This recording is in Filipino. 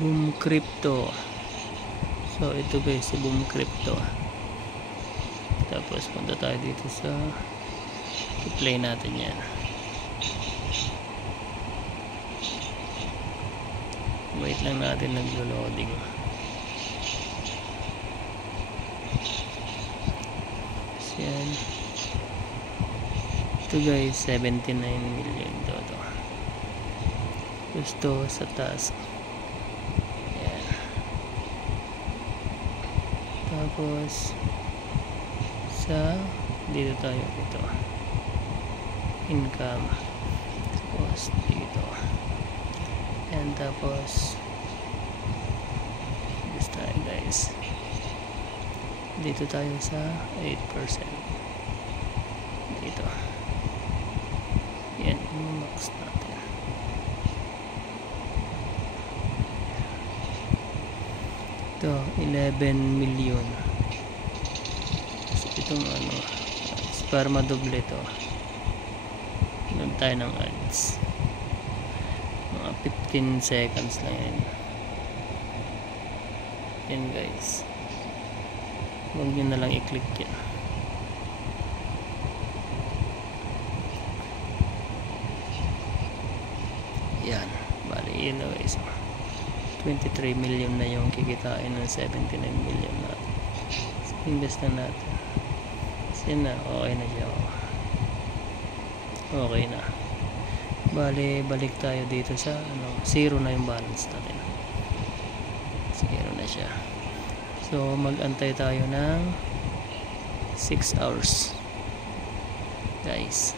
Boom Crypto. So ito guys, si Boom Crypto. Tapos punta tayo dito sa i-play natin yan. Wait lang natin, naglo-loading. Yan. Ito guys, 79 million to. Gusto sa task. Yan. Tapos sa dito tayo, ito income. Tapos dito. And tapos gusto tayo guys, dito tayo sa 8%. Dito. Yan, max natin. Ito, 11 million. So, itong ano, para madoble to, doon tayo ng ads. Mga 15 seconds lang yan. Yan guys. Huwag nyo na lang i-click yan. Yan. Bali yun guys. 23 million na yung kikitain ng 79 million natin. So, invest na natin. Kasi na, okay na siya. Okay na. Bali, balik tayo dito sa ano, zero na yung balance natin. Zero na siya. So, mag-antay tayo ng 6 hours. Guys.